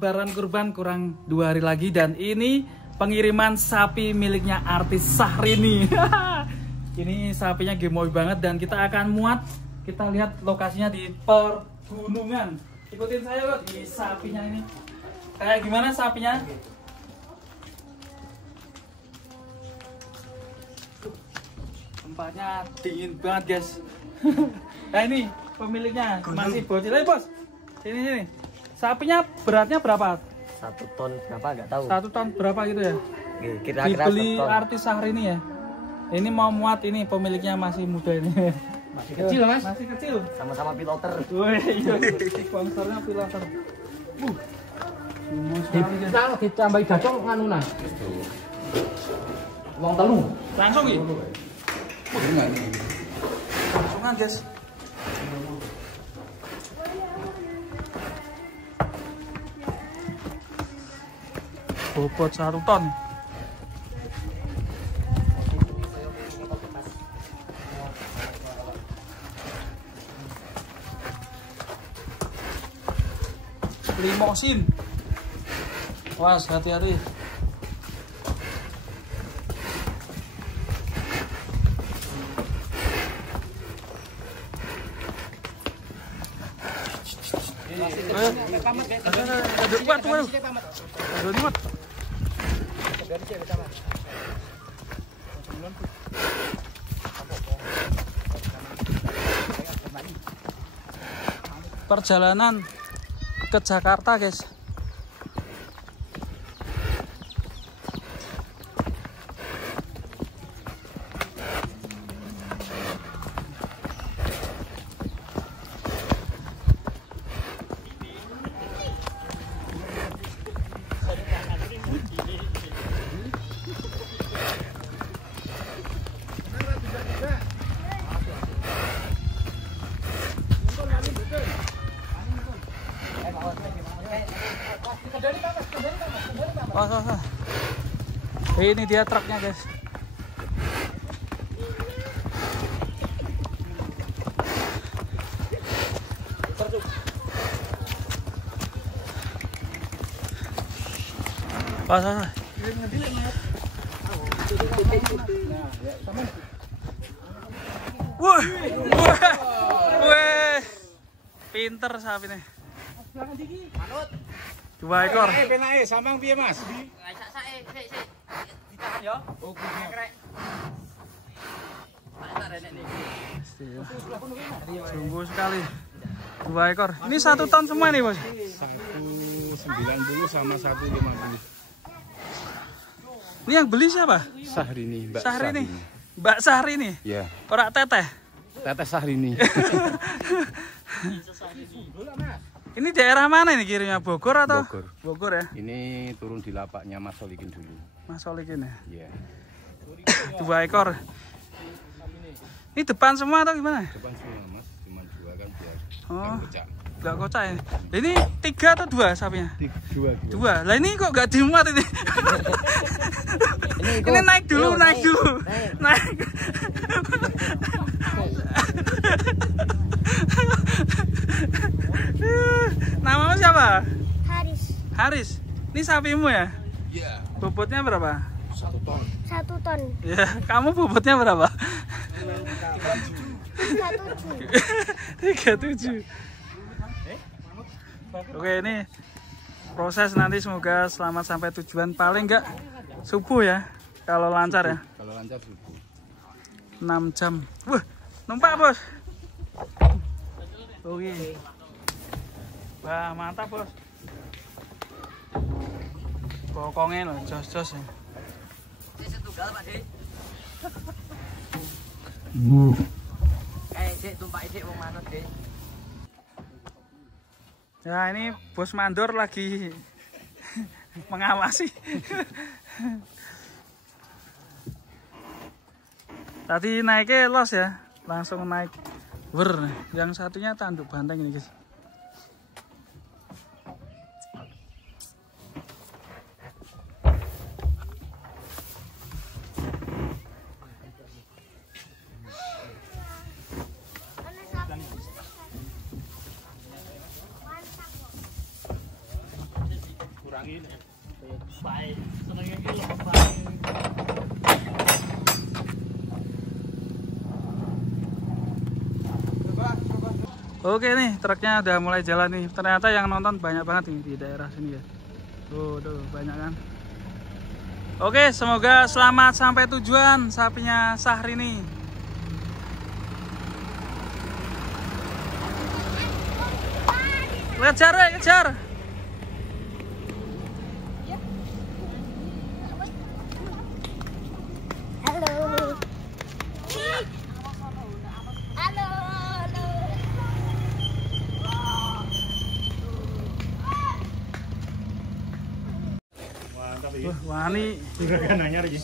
Lebaran kurban kurang 2 hari lagi, dan ini pengiriman sapi miliknya artis Syahrini. Ini sapinya gemoy banget dan kita akan muat. Kita lihat lokasinya di pergunungan. Ikutin saya loh di sapinya ini. Kayak gimana sapinya? Tempatnya dingin banget guys. Nah ini pemiliknya masih bocil. Ayo bos, sini. Sapinya beratnya berapa? 1 ton berapa nggak tahu. 1 ton berapa gitu ya? Kira-kira dibeli artis Syahrini ya. Ini mau muat, ini pemiliknya masih muda ini. Masih kecil mas. Masih kecil. Sama-sama piloter. Wih, iya. Sponsornya piloter. Ditambahi gacong nganunan. Uang telu. Langsung ya? Langsungan guys. Bobot 1 ton. Limosin. Was, hati-hati. Perjalanan ke Jakarta guys. Ini dia truknya guys. Wah, pinter sapi nih. 2 ekor. Penake samang piye Mas? Sungguh sekali. 2 ekor. Ini 1 ton semua nih bos. 190 sama 150. Ini yang beli siapa? Syahrini, Mbak Syahrini. Mbak Syahrini. Ya. Ora teteh. Teteh Syahrini. Ini daerah mana ini kirimnya? Bogor atau? Bogor. Bogor ya. Ini turun di lapaknya Mas Solikin dulu. Mas Solikin ya. Iya. 2 ekor. Ini depan semua atau gimana? Depan semua Mas, cuma 2 kan biar. Oh. Kocak. Enggak kocak ini. Ini 3 atau 2 sapinya? 2. Lah ini kok nggak dimuat ini? Ini naik dulu. Naik. Namamu siapa? Haris. Ini sapimu ya? Iya. Bobotnya berapa? 1 ton. 1 ton. Ya, kamu bobotnya berapa? 37. Oke, ini proses nanti semoga selamat sampai tujuan, paling enggak subuh ya. Kalau lancar ya. Kalau lancar subuh. 6 jam. Wah, numpak bos. Oke. Wah, mantap bos. Pokoknya loh, jos-jos ya. Setunggal Pak Dik. Dik tumpak dik wong manut Dik. Ya ini bos mandor lagi mengawasi. Tadi naiknya los ya, langsung naik wer. Yang satunya tanduk banteng ini guys. Oke nih, truknya udah mulai jalan nih. Ternyata yang nonton banyak banget nih di daerah sini ya. Tuh, banyak kan. Oke, semoga selamat sampai tujuan sapinya Syahrini. Kejar, kejar. Wah, ini juragan anyar ya.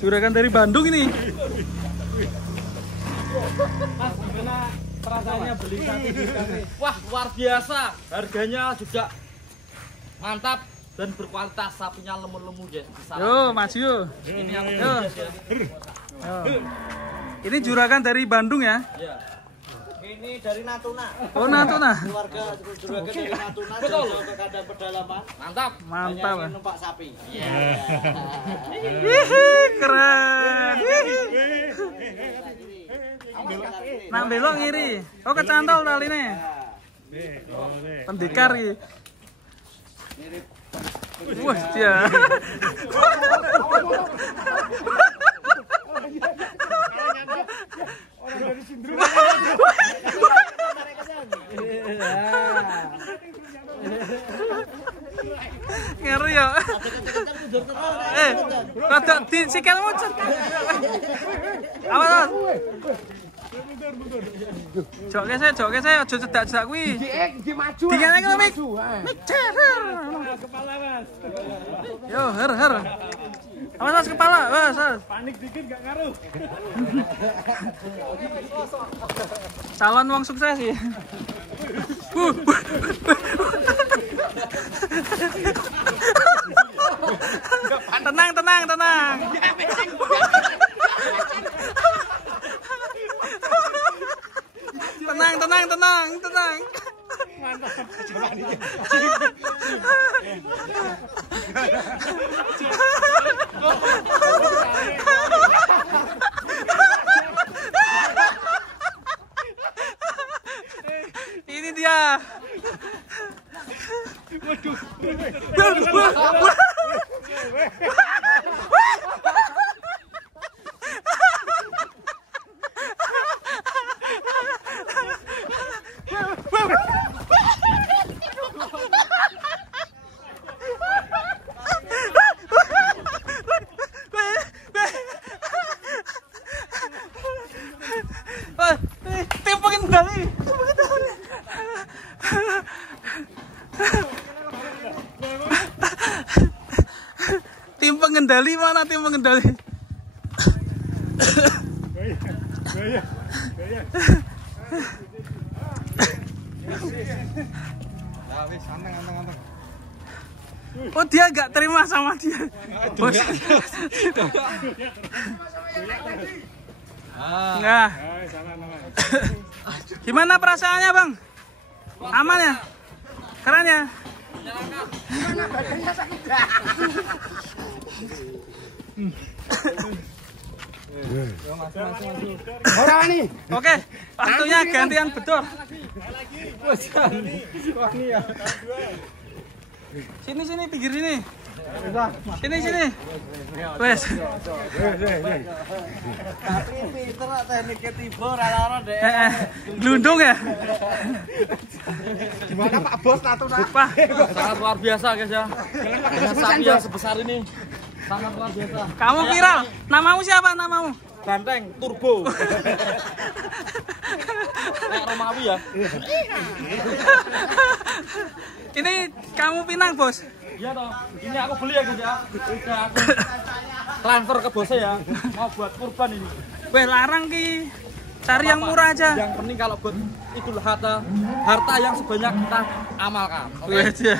Juragan dari Bandung ini. Mas, gimana perasaannya beli sapi di sini? Wah, luar biasa. Harganya juga mantap dan berkualitas. Sapinya lemu-lemu ya. Yo, maju yo. Ini yang Yo. Ini juragan dari Bandung ya? Iya. Ini dari Natuna. Oh, Natuna. Keluarga juragan dari Natuna jauh ke kandang pedalaman. Mantap. Mantap. Hanya numpak sapi. Iya. Keren. Nak belok ngiri. Oh, kecantol taline. Pendekar iki. Wah, dia. Ngeri ya. Rada di sikil muncul. Awas. Jok kese aja cedak-cedak kuwi. Iki maju. Dingene iki mik. Kepala Mas. Yo, her. Awas kepala, awas. Panik dikit gak ngaruh. Calon wong sukses ya. Tenang. Tenang. Mantap. Ini dia. Waduh. Tim pengendali. Tim pengendali mana tim pengendali? Gaya. Oh, dia nggak terima sama dia. Bos. Enggak. Gimana perasaannya, Bang? Aman ya? Keren ya? Orang nih. Oke, waktunya gantian bedor. Sini pinggir sini. Sini. Wes. Tapi pinter tekniknya tiba ora deh. Glundung ya? Gimana Pak Bos Natuna? Pak, Sangat luar biasa guys ya. Dengan sapi yang sebesar ini sangat luar biasa. kamu viral. Namamu siapa namamu? Banteng turbo. Kayak Romawi ya. Ini kamu pinang, Bos. Iya toh. Ini aku beli ya guys ya. Udah aku transfer ke bosnya ya. Mau buat kurban ini. Weh, larang ki. Cari yang murah aja. Yang penting kalau buat Idul Adha, harta yang sebanyak kita amalkan. Oke. Weh, dia.